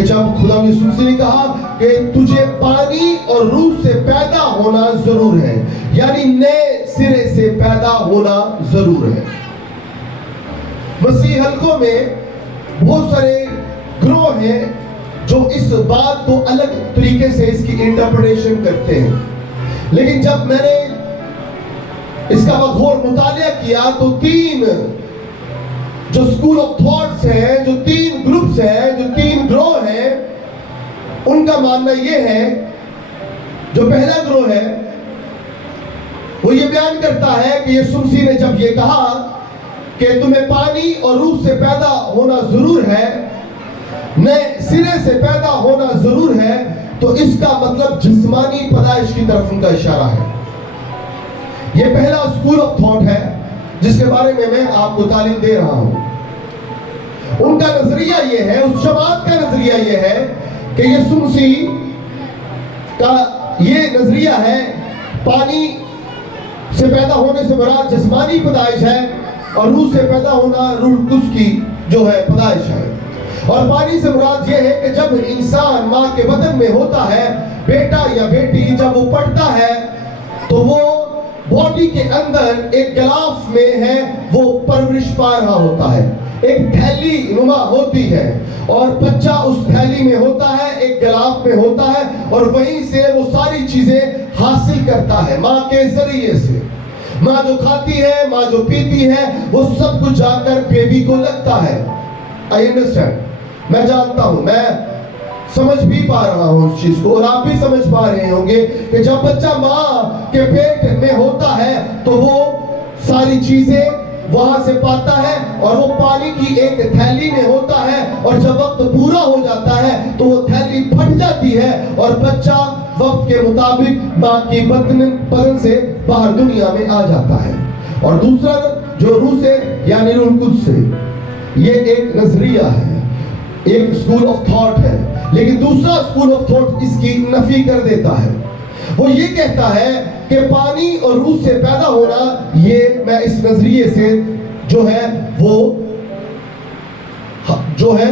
کہ جب خدا یسوع مسیح نے کہا کہ تجھے پانی اور روح سے پیدا ہونا ضرور ہے، یعنی نئے سرے سے پیدا ہونا ضرور ہے۔ مسیح حلقوں میں بہت سارے گروہ ہیں جو اس بات کو الگ طریقے سے اس کی انٹرپریٹیشن کرتے ہیں، لیکن جب میں نے اس کا بغور مطالعہ کیا تو تین جو اسکول آف تھاٹس ہیں، جو تین گروپس ہیں، جو تین گروہ ہیں، ان کا ماننا یہ ہے، جو پہلا گروہ ہے وہ یہ بیان کرتا ہے کہ یسوع مسیح نے جب یہ کہا کہ تمہیں پانی اور روح سے پیدا ہونا ضرور ہے، نئے سرے سے پیدا ہونا ضرور ہے، تو اس کا مطلب جسمانی پیدائش کی طرف ان کا اشارہ ہے۔ یہ پہلا اسکول آف تھاٹ ہے جس کے بارے میں آپ کو تعلیم دے رہا ہوں۔ ان کا نظریہ یہ ہے، اس جماعت کا نظریہ یہ ہے کہ یسوع مسیح کا یہ نظریہ ہے پانی سے پیدا ہونے سے مراد جسمانی پیدائش ہے، اور روح سے پیدا ہونا روح القدس کی جو ہے پیدائش ہے۔ اور پانی سے مراد یہ ہے کہ جب انسان ماں کے بدن میں ہوتا ہے، بیٹا یا بیٹی جب وہ پڑھتا ہے تو وہ باڈی کے اندر ایک غلاف میں ہے، وہ پرورش پا رہا ہوتا ہے، ایک تھیلی نما ہوتی ہے، اور بچہ اس تھیلی میں ہوتا ہے، ایک غلاف میں ہوتا ہے، اور وہیں سے وہ ساری چیزیں حاصل کرتا ہے ماں کے ذریعے سے۔ ماں جو کھاتی ہے، ماں جو پیتی ہے، وہ سب کچھ جا کر بیبی کو لگتا ہے۔ I understand، میں جانتا ہوں، میں سمجھ بھی پا رہا ہوں اس چیز کو، اور آپ بھی سمجھ پا رہے ہوں گے کہ جب بچہ ماں کے پیٹ میں ہوتا ہے تو وہ ساری چیزیں وہاں سے پاتا ہے، اور وہ پانی کی ایک تھیلی میں ہوتا ہے، اور جب وقت پورا ہو جاتا ہے تو وہ تھیلی پھٹ جاتی ہے، اور بچہ وقت کے مطابق ماں کی بدن سے باہر دنیا میں آ جاتا ہے۔ اور دوسرا جو روح سے یعنی روح القدس سے، یہ ایک نظریہ ہے، ایک اسکول آف تھاٹ ہے، لیکن دوسرا اسکول آف تھاٹ اس کی نفی کر دیتا ہے۔ وہ یہ کہتا ہے کہ پانی اور روح سے پیدا ہونا، یہ میں اس نظریے سے جو ہے وہ جو ہے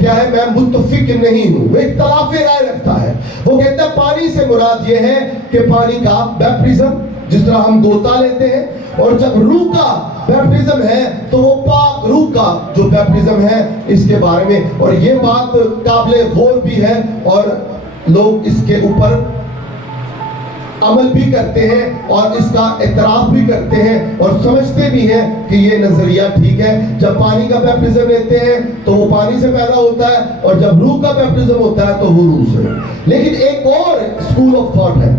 کیا ہے، میں متفق نہیں ہوں، وہ اختلاف رائے رکھتا ہے۔ وہ کہتا ہے پانی سے مراد یہ ہے کہ پانی کا بیپٹزم، جس طرح ہم گوتا لیتے ہیں، اور جب روح کا بیپٹزم ہے تو وہ پاک روح کا جو بیپٹزم ہے اس کے بارے میں، اور یہ بات قابل غور بھی ہے، اور لوگ اس کے اوپر عمل بھی کرتے ہیں اور اس کا اعتراف بھی کرتے ہیں، اور سمجھتے بھی ہیں کہ یہ نظریہ ٹھیک ہے۔ جب پانی کا بیپٹزم لیتے ہیں تو وہ پانی سے پیدا ہوتا ہے، اور جب روح کا بیپٹزم ہوتا ہے تو وہ روح سے۔ لیکن ایک اور اسکول آف تھاٹ ہے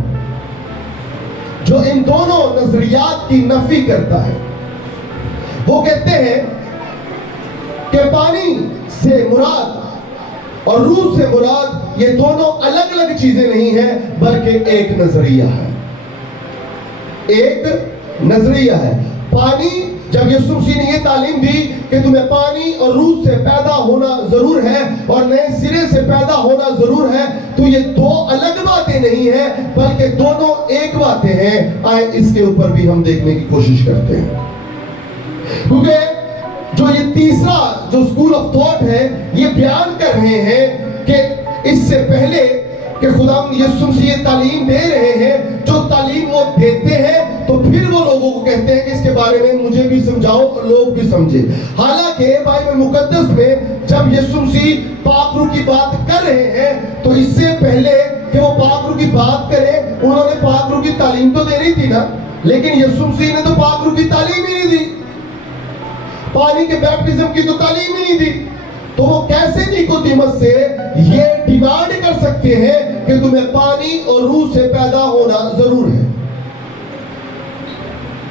جو ان دونوں نظریات کی نفی کرتا ہے۔ وہ کہتے ہیں کہ پانی سے مراد اور روح سے مراد یہ دونوں الگ الگ چیزیں نہیں ہیں، بلکہ ایک نظریہ ہے، ایک نظریہ ہے۔ پانی، جب یسوع مسیح نے یہ تعلیم دی کہ تمہیں پانی اور روح سے پیدا ہونا ضرور ہے اور نئے سرے سے پیدا ہونا ضرور ہے، تو یہ دو الگ باتیں نہیں ہیں بلکہ دونوں ایک باتیں ہیں۔ آئے اس کے اوپر بھی ہم دیکھنے کی کوشش کرتے ہیں، کیونکہ جو یہ تیسرا جو اسکول آف تھاٹ ہے یہ بیان کر رہے ہیں کہ اس سے پہلے کہ خدا یسوع مسیح یہ تعلیم دے رہے ہیں، جو تعلیم وہ دیتے ہیں تو پھر وہ لوگوں کو کہتے ہیں کہ اس کے بارے میں مجھے بھی سمجھاؤ اور لوگ بھی سمجھے۔ حالانکہ بائبل مقدس میں جب یسوع مسیح پاک روح کی بات کر رہے ہیں تو اس سے پہلے کہ وہ پاک روح کی بات کریں انہوں نے پاک روح کی تعلیم تو دینی تھی نا، لیکن یسوع مسیح نے تو پاک روح کی تعلیم ہی نہیں دی، پانی کے بیپٹزم کی تو تعلیم ہی نہیں دی، تو وہ کیسے نیکودیمس سے یہ ڈیمانڈ کر سکتے ہیں کہ تمہیں پانی اور روح سے پیدا ہونا ضرور ہے؟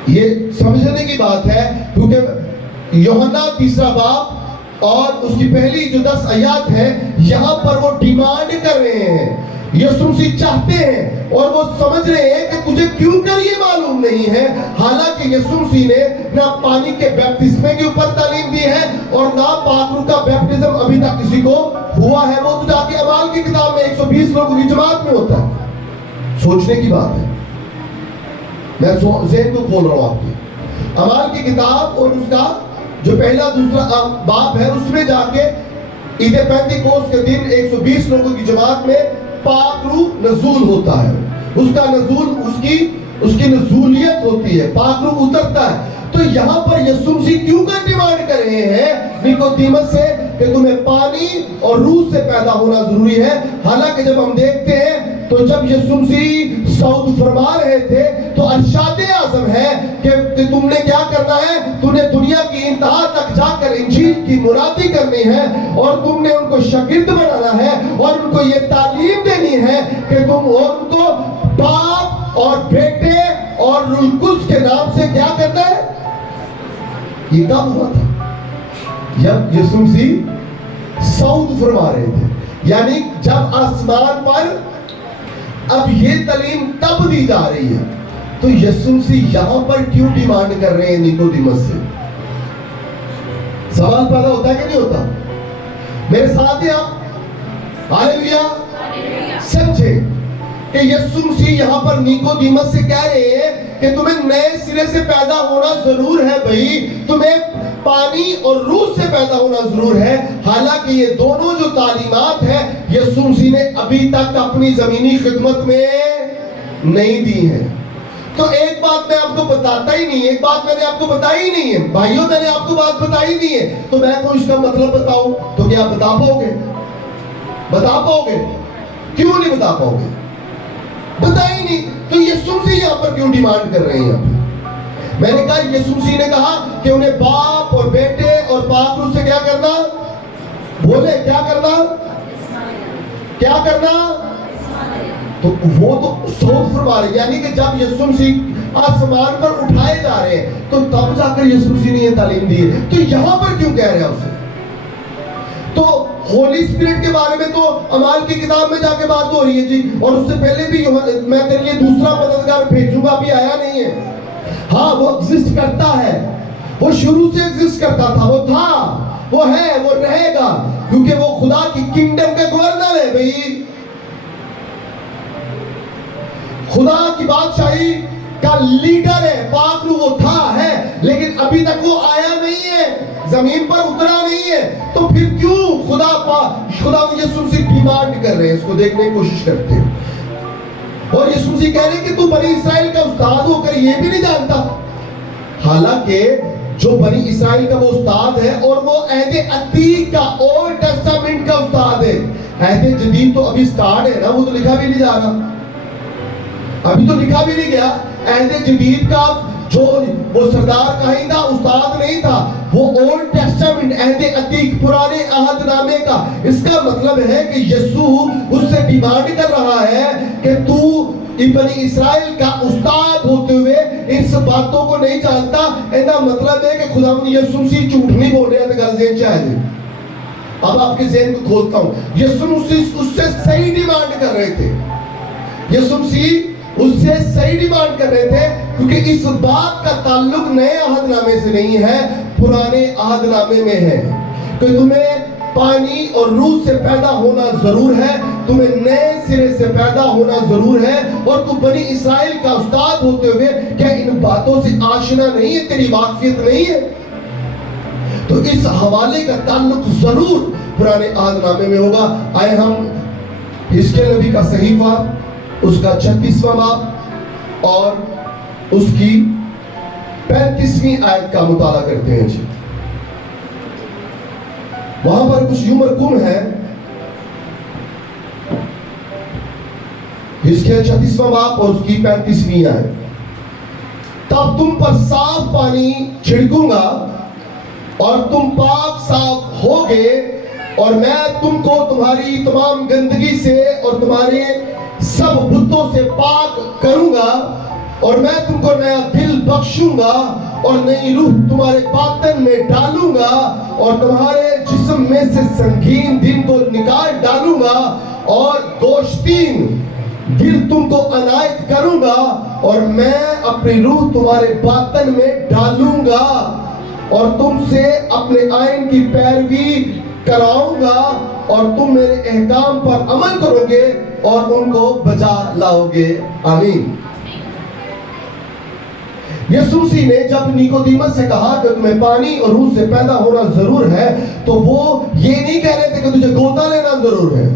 یہ سمجھنے کی بات ہے، کیونکہ یوحنا 3 باب اور اس کی پہلی جو 10 آیات ہیں یہاں پر وہ ڈیمانڈ کر رہے ہیں، یسوع مسیح چاہتے ہیں اور وہ سمجھ رہے ہیں کہ تجھے کیوں کر یہ معلوم نہیں ہے، حالانکہ یسوع مسیح نے نہ پانی کے بیپٹزم کے اوپر تعلیم دی ہے اور نہ پاک روح کا بیپٹزم ابھی تک کسی کو ہوا ہے۔ وہ تو جا کے اعمال کی کتاب میں 120 لوگوں کی جماعت میں ہوتا ہے۔ سوچنے کی بات ہے، میں ذہن کو کھول رہا ہوں آپ کی۔ اعمال کی کتاب اور اس کا جو پہلا دوسرا باب ہے اس میں جا کے عید پینتیکوس کے دن 120 لوگوں کی جماعت میں پاک روح نزول ہوتا ہے. اس کا نزول اس کی نزولیت ہوتی ہے, پاک روح اترتا ہے. تو یہاں پر یسوع مسیح کیوں کا ڈیمانڈ کر رہے ہیں نیکودیمس سے کہ تمہیں پانی اور روح سے پیدا ہونا ضروری ہے. حالانکہ جب ہم دیکھتے ہیں تو جب یسوع مسیح صعود فرما رہے تھے تو ارشاد اعظم ہے کہ تم نے کیا کرنا ہے, تم نے دنیا کی انتہا تک جا کر انجیل کی منادی کرنی ہے اور تم نے ان کو شاگرد بنانا ہے اور ان کو یہ تعلیم دینی ہے کہ تم ان کو باپ اور بیٹے اور روح القدس کے نام سے کیا کرنا ہے. یہ کب ہوا تھا؟ جب یسوع مسیح صعود فرما رہے تھے, یعنی جب آسمان پر اب یہ تعلیم تب دی جا رہی ہے. تو یسوع مسیح یہاں پر کیوں ڈیمانڈ کر رہے ہیں نیکودیمس سے؟ سوال پیدا ہوتا ہے کہ نہیں ہوتا؟ میرے ساتھ ہیں آپ؟ ہاللیلویا. سمجھیں کہ یسوع مسیح یہاں پر نیکودیمس سے کہہ رہے ہیں کہ تمہیں نئے سرے سے پیدا ہونا ضرور ہے بھائی, تمہیں پانی اور روح سے پیدا ہونا ضرور ہے. حالانکہ یہ دونوں جو تعلیمات ہیں یسوع مسیح نے ابھی تک اپنی زمینی خدمت میں نہیں دی ہیں. تو ایک بات میں آپ کو بتاتا ہی نہیں, ایک بات میں نے آپ کو بتائی ہی نہیں ہے بھائیوں, میں نے آپ کو بات بتائی نہیں ہے, تو میں کو اس کا مطلب بتاؤں تو کیا بتا پاؤ گے؟ بتا پاؤ گے؟ کیوں نہیں بتا پاؤ گے؟ بتا ہی نہیں. تو یسوع مسیح یہاں پر کیوں ڈیمانڈ کر رہے ہیں؟ میں نے کہا یسوع مسیح نے کہا کہ انہیں باپ اور بیٹے اور پاک روح سے کیا کرنا؟ بولے کیا کرنا؟ کیا کرنا؟ تو وہ تو صعود فرما رہے, یعنی کہ جب یسوع مسیح آسمان پر اٹھائے جا رہے ہیں تو تب جا کر یسوع مسیح نے یہ تعلیم دی ہے. تو یہاں پر کیوں کہہ رہے ہیں اسے؟ تو ہولی اسپرٹ کے بارے میں تو اعمال کی کتاب میں جا کے بات ہو رہی ہے جی, اور اس سے پہلے بھی میں تیرے لیے دوسرا مددگار بھیجوں گا, ابھی آیا نہیں ہے. ہاں وہ ایگزسٹ کرتا ہے, وہ شروع سے ایگزسٹ کرتا تھا, وہ تھا, وہ ہے, وہ رہے گا, کیونکہ وہ خدا کی کنگڈم کے گورنر ہے بھائی. خدا کی بادشاہی کا لیڈر ہے. پاک روح وہ تھا ہے, لیکن ابھی تک وہ آیا نہیں ہے, زمین پر اترا نہیں ہے. تو پھر کیوں خدا یسوع مسیح ڈیمانڈ کر رہے ہیں؟ اس کو دیکھنے کی کوشش کرتے ہیں. اور یسوع مسیح کہہ رہے ہیں کہ تو بنی اسرائیل کا استاد ہو کر یہ بھی نہیں جانتا. حالانکہ جو بنی اسرائیل کا وہ استاد ہے اور وہ عہد عتیق کا, اولڈ ٹیسٹامنٹ کا استاد ہے. عہد جدید تو ابھی سٹارٹ ہے نا, وہ تو لکھا بھی نہیں جا رہا, ابھی تو لکھا بھی نہیں گیا. عہد جدید کا جو وہ سردار کہیندہ استاد نہیں تھا, وہ اولڈ ٹیسٹامنٹ عہد عتیق پرانے عہد نامے کا. اس کا مطلب ہے کہ یسوع اس سے ڈیمانڈ کر رہا ہے کہ تو بنی اسرائیل کا استاد ہوتے ہوئے اس باتوں کو نہیں جانتا. ایسا مطلب ہے کہ خداوند یسوع مسیح جھوٹ نہیں بول رہے ہیں. گل ذہن چاہے دے, اب آپ کے ذہن کو کھولتا ہوں. یسوع مسیح اس سے صحیح ڈیمانڈ کر رہے تھے. یسوع مسیح اس سے صحیح ڈیمانڈ کر رہے تھے, کیونکہ اس بات کا تعلق نئے عہد نامے سے نہیں ہے, پرانے عہد نامے میں ہے کہ تمہیں پانی اور روح سے پیدا ہونا ضرور ہے, تمہیں نئے سرے سے پیدا ہونا ضرور ہے. اور تو بنی اسرائیل کا استاد ہوتے ہوئے کیا ان باتوں سے آشنا نہیں ہے, تیری واقفیت نہیں ہے؟ تو اس حوالے کا تعلق ضرور پرانے عہد نامے میں ہوگا. آئے ہم حزقیل نبی کا صحیفہ اس کا 36واں باب اور اس کی 35ویں آیت کا مطالعہ کرتے ہیں جی. وہاں پر کچھ یوں مرقوم ہے, حزقیل 36واں باب اور اس کی 35ویں آیت. تب تم پر صاف پانی چھڑکوں گا اور تم پاک صاف ہوگے, اور میں تم کو تمہاری تمام گندگی سے اور تمہارے سب بتوں سے پاک کروں گا, اور میں تم کو نیا دل بخشوں گا اور نئی روح تمہارے باطن میں ڈالوں گا, اور تمہارے جسم میں سے سنگین دل کو نکال ڈالوں گا, اور دوشتین دل تم کو عنایت کروں گا, اور میں اپنی روح تمہارے باطن میں ڈالوں گا, اور تم سے اپنے آئین کی پیروی کراؤں گا, اور تم میرے احکام پر عمل کرو گے اور ان کو بجا لاؤ گے. آمین. یسوع مسیح نے جب نیکودیمس سے کہا کہ تمہیں پانی اور روح سے پیدا ہونا ضرور ہے، تو وہ یہ نہیں کہہ رہے تھے کہ تجھے گوتا لینا ضرور ہے۔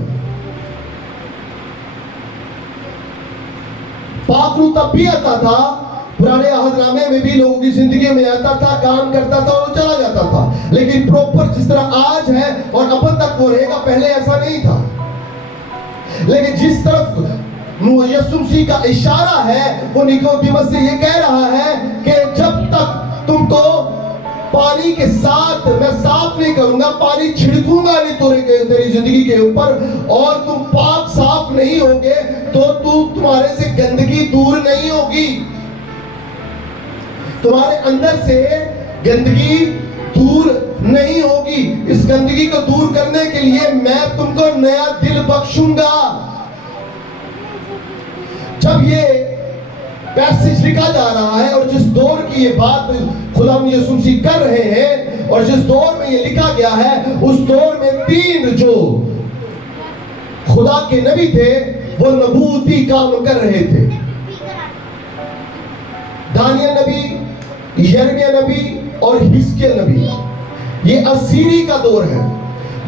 پاک روح تب بھی آتا تھا، پرانے عہد نامے میں بھی لوگوں کی زندگی میں آتا تھا، کام کرتا تھا اور چلا جاتا تھا، لیکن پروپر جس طرح آج ہے اور اب تک وہ رہے گا، پہلے ایسا نہیں تھا۔ لیکن جس طرف یسوع مسیح کا اشارہ ہے، وہ نیکودیمس سے یہ کہہ رہا ہے کہ جب تک تم کو پانی کے ساتھ میں صاف نہیں کروں گا، پانی چھڑکوں گا نہیں تیری زندگی کے اوپر، اور تم پاک صاف نہیں ہوگے، تو تمہارے سے گندگی دور نہیں ہوگی، تمہارے اندر سے گندگی دور نہیں ہوگی۔ اس گندگی کو دور کرنے کے لیے میں تم کو نیا دل بخشوں گا۔ جب یہ پیسج لکھا جا رہا ہے اور جس دور کی یہ بات خدا یسوع مسیح کر رہے ہیں اور جس دور میں یہ لکھا گیا ہے، اس دور میں 3 جو خدا کے نبی تھے وہ نبوتی کام کر رہے تھے۔ دانیل نبی، یرمیہ نبی اور حزقیل نبی۔ یہ اسیری کا دور ہے۔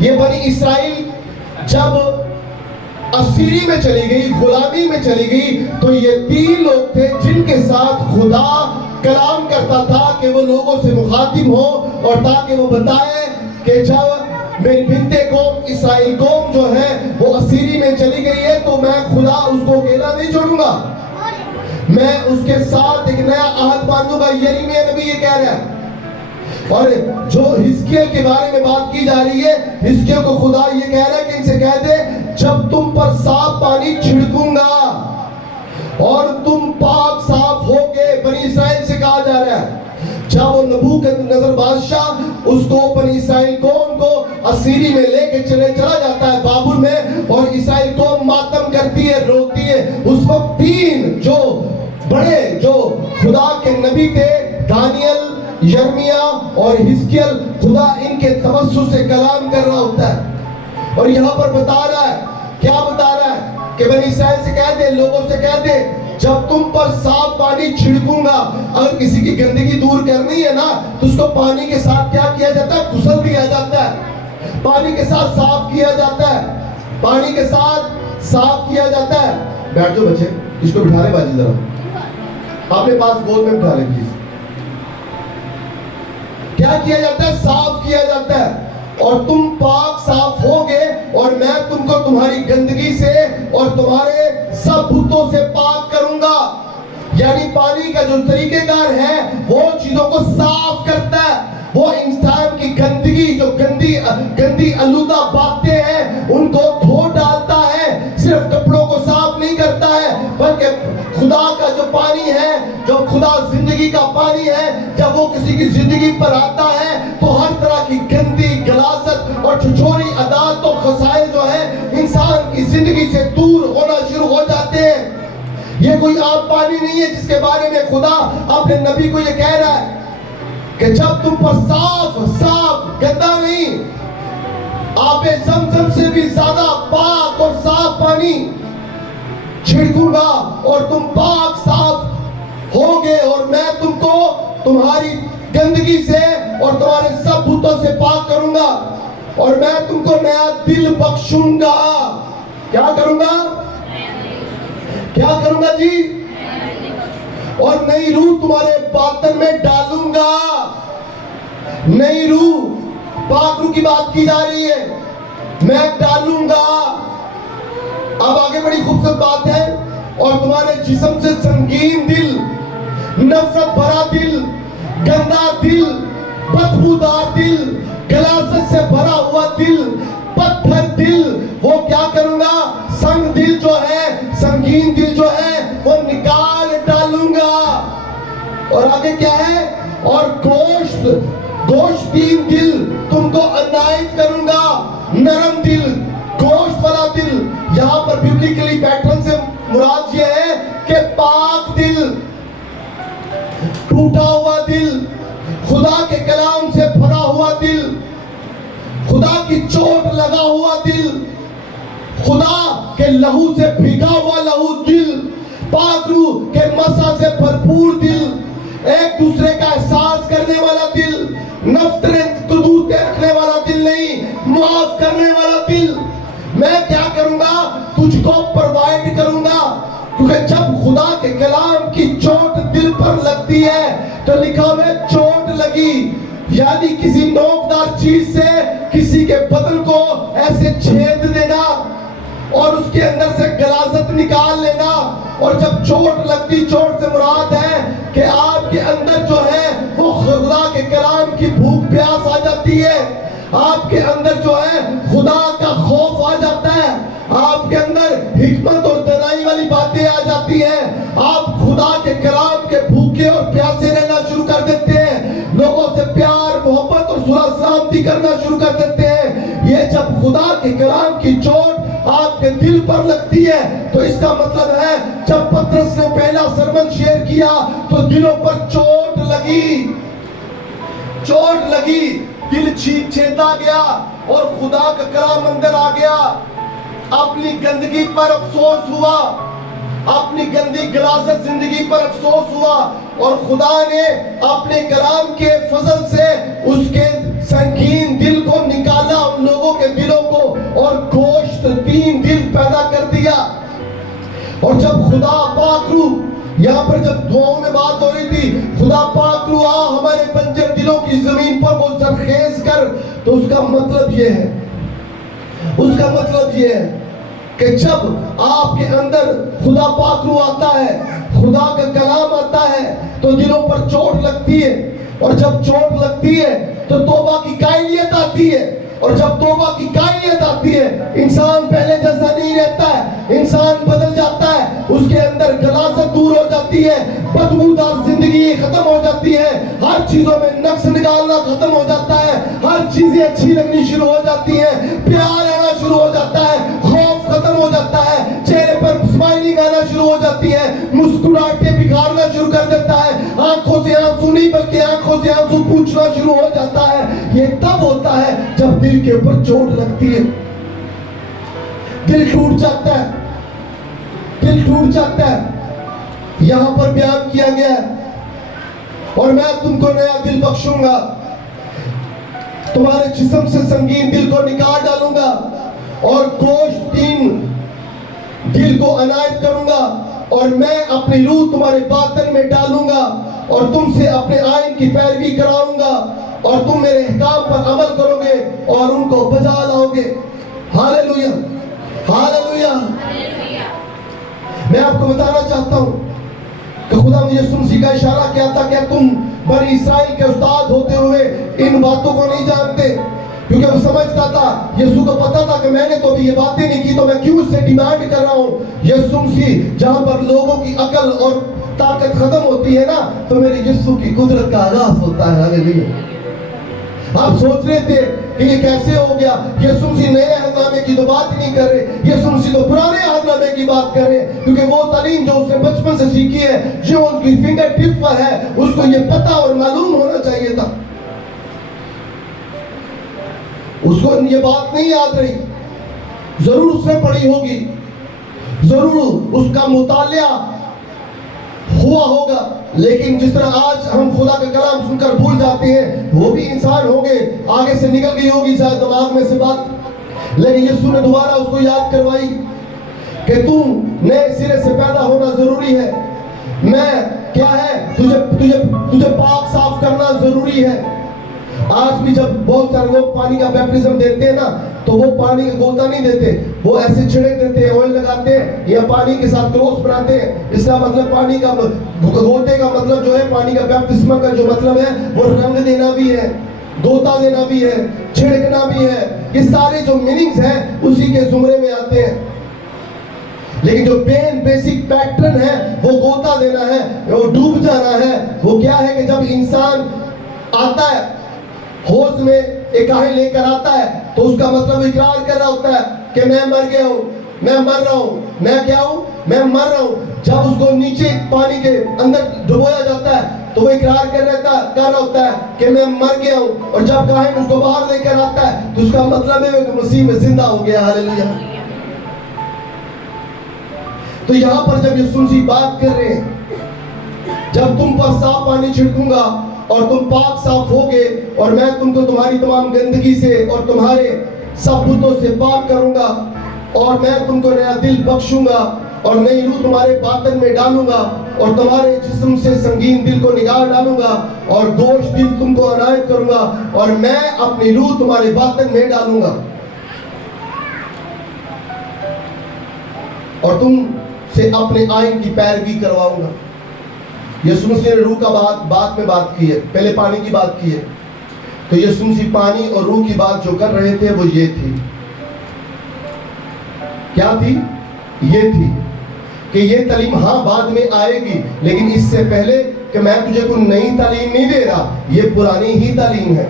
یہ بنی اسرائیل جب اسیری میں چلی گئی، غلامی میں چلی گئی، تو یہ 3 لوگ تھے جن کے ساتھ خدا کلام کرتا تھا کہ وہ لوگوں سے مخاطب ہو، اور تاکہ وہ بتائے کہ جب میری بنت قوم اسرائیل قوم جو ہے وہ اسیری میں چلی گئی ہے، تو میں خدا اس کو اکیلا نہیں چھوڑوں گا، میں اس کے ساتھ ایک نیا عہد باندھوں گا۔ یرمیہ نبی یہ کہہ رہا ہے، اور جو حزقیل کے بارے میں بات کی جا رہی ہے، حزقیل کو خدا یہ کہہ رہا ہے کہ ان سے کہہ دے جب تم پر صاف پانی چھڑکوں گا اور تم پاک صاف ہوگے۔ بنی اسرائیل سے کہا جا رہا ہے، جب وہ نبوکدنضر بادشاہ اس کو بنی اسرائیل قوم کو اسیری میں لے کے چلا جاتا ہے بابل میں، اور اسرائیل قوم ماتم کرتی ہے، روتی ہے، اس وقت 3 جو بڑے جو خدا کے نبی تھے، دانیل، یرمیہ اور حزقیل، خدا ان کے توسط سے کلام کر رہا ہوتا ہے، اور یہاں پر بتا رہا ہے، کیا بتا رہا ہے کہ بنی اسرائیل سے کہہ دے، لوگوں سے کہہ دے جب تم پر صاف پانی چھڑکوں گا۔ اگر کسی کی گندگی دور کرنی ہے نا، تو اس کو پانی کے ساتھ کیا جاتا ہے؟ غسل دیا جاتا ہے، پانی کے ساتھ صاف کیا جاتا ہے، پانی کے ساتھ صاف کیا جاتا ہے۔ بیٹھ جاؤ بچے، اس کو بٹھا لیں باجی ذرا، اپنے پاس گود میں بٹھا لیں پلیز۔ کیا کیا جاتا ہے؟ صاف کیا جاتا ہے، اور تم پاک صاف ہوگے، اور میں تم کو تمہاری گندگی سے اور تمہارے سب بتوں سے پاک کروں گا۔ یعنی پانی کا جو طریقہ کار ہے وہ چیزوں کو صاف کرتا ہے، وہ انسان کی گندگی، جو گندی آلودہ باتیں ہیں ان کو دھو ڈالتا ہے، صرف کپڑوں کو صاف نہیں کرتا ہے، بلکہ خدا کا جو پانی ہے، جو خدا زندگی کا پانی ہے، جب وہ کسی کی زندگی پر آتا ہے تو ہر طرح کی گندی غلاظت اور چھچوری عادات اور خصائل جو ہے انسان کی زندگی سے دور ہونا شروع ہو جاتے ہیں۔ یہ کوئی عام پانی نہیں ہے جس کے بارے میں خدا اپنے نبی کو یہ کہہ رہا ہے کہ جب تم پر صاف گندا نہیں، آب زمزم سے بھی زیادہ پاک اور صاف پانی چھڑکوں گا، اور تم پاک صاف ہوگے، اور میں تم کو تمہاری گندگی سے اور تمہارے سب بتوں سے پاک کروں گا، اور میں تم کو نیا دل بخشوں گا۔ کیا کروں گا؟ کیا کروں گا جی؟ اور نئی روح تمہارے باطن میں ڈالوں گا۔ نئی روح، پاک روح کی بات کی جا رہی ہے، میں ڈالوں گا۔ اب آگے بڑی خوبصورت بات ہے، اور تمہارے جسم سے سنگین دل، نفرت بھرا دل، گندا دل، بدبودار دل، غلاظت سے بھرا ہوا دل، پتھر دل، وہ کیا کروں گا؟ سنگ دل جو ہے، سنگین دل جو ہے وہ نکال ڈالوں گا۔ اور آگے کیا ہے؟ اور گوشتین دل تم کو عنایت کروں گا۔ نرم دل، گوشت والا دل، یہاں پر بیبلیکلی پیٹرن سے مراد یہ ہے کہ پاک دل، ٹوٹا ہوا دل، خدا کے کلام سے بھرا ہوا دل، خدا کی چوٹ لگا ہوا دل، خدا کے لہو سے بھیگا ہوا لہو دل، پاک روح کے مسح سے بھرپور دل، ایک دوسرے کا احساس کرنے والا دل، نفرت قدوت رکھنے والا دل نہیں، معاف کرنے والا دل۔ میں کیا کروں گا؟ تجھ کو پروائیڈ کروں گا، کیونکہ جب خدا کے کلام کی چوٹ دل پر لگتی ہے تو لکھا ہوا ہے چوٹ لگی، یعنی کسی نوکدار چیز سے کسی کے بدن کو ایسے چھید دینا اور اس کے اندر سے غلاظت نکال لینا۔ اور جب چوٹ لگتی، چوٹ سے مراد ہے کہ آپ کے اندر جو ہے وہ خدا کے کلام کی بھوک پیاس آ جاتی ہے، آپ کے اندر جو ہے خدا کا خوف آ جاتا ہے، آپ کے اندر حکمت اور دانائی والی باتیں آ جاتی ہیں، آپ خدا کے کلام کے بھوکے اور پیاسے رہنا شروع کر دیتے ہیں، لوگوں سے پیار محبت اور صلح سلامتی کرنا شروع کر دیتے ہیں۔ یہ جب خدا کے کلام کی چوٹ آپ کے دل پر لگتی ہے تو اس کا مطلب ہے جب پطرس نے پہلا سرمن شیئر کیا تو دلوں پر چوٹ لگی، چوٹ لگی، دل چھیدا گیا اور خدا کا کلام اندر آ گیا۔ اپنی گندگی پر افسوس ہوا، اپنی گندی غلاظت زندگی پر افسوس ہوا، اور خدا نے اپنے کلام کے فضل سے اس کے سنگین دل کو نکالا، ان لوگوں کے دلوں کو، اور گوشت تین دل پیدا کر دیا۔ اور جب خدا پاک روح، یہاں پر جب دعاؤں میں بات ہو رہی تھی، خدا پاک روح آ ہمارے بنجر دلوں کی زمین پر وہ سرخیز کر، تو اس کا مطلب یہ ہے، اس کا مطلب یہ ہے کہ جب آپ کے اندر خدا پاک روح آتا ہے، خدا کا کلام آتا ہے تو دلوں پر چوٹ لگتی ہے، اور جب چوٹ لگتی ہے تو توبہ کی قائلیت آتی ہے، اور جب توبہ کی قائلیت آتی ہے انسان پہلے جیسا نہیں رہتا ہے، انسان بدل جاتا ہے، اس کے اندر غلاظت دور ہو جاتی ہے، بدبودار زندگی ختم ہو جاتی ہے، ہر چیزوں میں نقص نکالنا ختم ہو جاتا ہے، ہر چیزیں اچھی لگنی شروع ہو جاتی ہیں، پیار آنا شروع ہو جاتا ہے، خوف ختم ہو جاتا ہے، چہرے پر اسمائلنگ آنا شروع ہو جاتی ہے، مسکراہٹیں بکھارنا شروع کر دیتا ہے، آنکھوں سے آنسو نہیں بلکہ آنکھوں سے آنسو پوچھنا شروع ہو جاتا ہے۔ یہ تب ہوتا ہے جب دل کے اوپر چوٹ لگتی ہے، دل ٹوٹ جاتا ہے، دل ٹوٹ جاتا ہے۔ یہاں پر بیان کیا گیا ہے، اور میں تم کو نیا دل بخشوں گا، تمہارے جسم سے سنگین دل کو نکال ڈالوں گا، اور گوشت تین دل کو عنایت کروں گا، اور میں اپنی روح تمہارے باطن میں ڈالوں گا، اور تم سے اپنے آئین کی پیروی کراؤں گا، اور تم میرے احکام پر عمل کرو گے اور ان کو بجا لاؤ گے۔ Hallelujah, hallelujah. میں آپ کو بتانا چاہتا ہوں کہ خدا نے یسوع مسیح کا اشارہ کیا تھا کہ تم بنی اسرائیل کے استاد ہوتے ہوئے ان باتوں کو نہیں جانتے، کیونکہ وہ سمجھتا تھا، یسوع کو پتا تھا کہ میں نے تو بھی یہ باتیں نہیں کی تو میں کیوں اس سے ڈیمانڈ کر رہا ہوں۔ یسوع مسیح جہاں پر لوگوں کی عقل اور طاقت ختم ہوتی ہے نا تو میرے یسوع کی قدرت کا آغاز ہوتا ہے۔ ہاللویا۔ آپ سوچ رہے تھے کہ یہ کیسے ہو گیا، یسوع مسیح نئے عہد نامے کی تو بات نہیں کر رہے، یسوع مسیح تو پرانے عہد نامے کی بات کر رہے، کیونکہ وہ تعلیم جو اس نے بچپن سے سیکھی ہے، جو ان کی فنگر ٹپ پر ہے، اس کو یہ پتہ اور معلوم ہونا چاہیے تھا۔ اس کو یہ بات نہیں یاد رہی، ضرور اس نے پڑھی ہوگی، ضرور اس کا مطالعہ ہوا ہوگا، لیکن جس طرح آج ہم خدا کا کلام سن کر بھول جاتے ہیں، وہ بھی انسان ہوں گے، آگے سے نکل گئی ہوگی شاید دماغ میں سے بات، لیکن یسوع نے دوبارہ اس کو یاد کروائی کہ تم نئے سرے سے پیدا ہونا ضروری ہے، میں کیا ہے تجھے پاک صاف کرنا ضروری ہے۔ آج بھی جب بہت سارے لوگ پانی کا بیپٹزم دیتے ہیں نا تو وہ پانی کا گوتا نہیں دیتے، وہ ایسے چھڑک دیتے ہیں، آئل لگاتے ہیں یا پانی کے ساتھ کروس بناتے ہیں۔ اس کا مطلب پانی کا گوتے کا مطلب جو ہے، پانی کا بیپٹزم کا جو مطلب ہے وہ رنگ دینا بھی ہے، گوتا دینا بھی ہے، چھڑکنا بھی ہے۔ یہ سارے جو میننگز ہیں اسی کے زمرے میں آتے ہیں، لیکن جو بیسک پیٹرن ہے وہ گوتا دینا ہے، وہ ڈوب جانا ہے۔ وہ کیا ہے کہ جب انسان آتا ہے حوض میں ایک آہن لے کر آتا ہے تو اس کا مطلب اقرار کر رہا ہوتا ہے کہ میں مر گیا ہوں، میں مر رہا ہوں، میں کیا ہوں، میں مر رہا ہوں۔ جب اس کو نیچے پانی کے اندر ڈبویا جاتا ہے تو وہ اقرار کر رہا ہوتا ہے کہ میں مر گیا ہوں، اور جب کاہن اس کو باہر لے کر آتا ہے تو اس کا مطلب ہے کہ مسیح میں زندہ ہو گیا۔ ہاللویا۔ تو یہاں پر جب یسوع مسیح بات کر رہے ہیں جب تم پر صاف پانی چھڑکوں گا اور تم پاک صاف ہوگے اور میں تم کو تمہاری تمام گندگی سے اور تمہارے سب بتوں سے پاک کروں گا اور میں تم کو نیا دل بخشوں گا اور نئی روح تمہارے باطن میں ڈالوں گا اور تمہارے جسم سے سنگین دل کو نکال ڈالوں گا اور گوشت دل تم کو عنایت کروں گا اور میں اپنی روح تمہارے باطن میں ڈالوں گا اور تم سے اپنے آئین کی پیروی کرواؤں گا. یسوع مسیح نے روح کا بعد میں بات کی ہے، پہلے پانی کی بات کی ہے. تو یسوع مسیح پانی اور روح کی بات جو کر رہے تھے وہ یہ تھی. کیا تھی؟ یہ تھی کہ یہ تعلیم ہاں بعد میں آئے گی، لیکن اس سے پہلے کہ میں تجھے کوئی نئی تعلیم نہیں دے رہا، یہ پرانی ہی تعلیم ہے.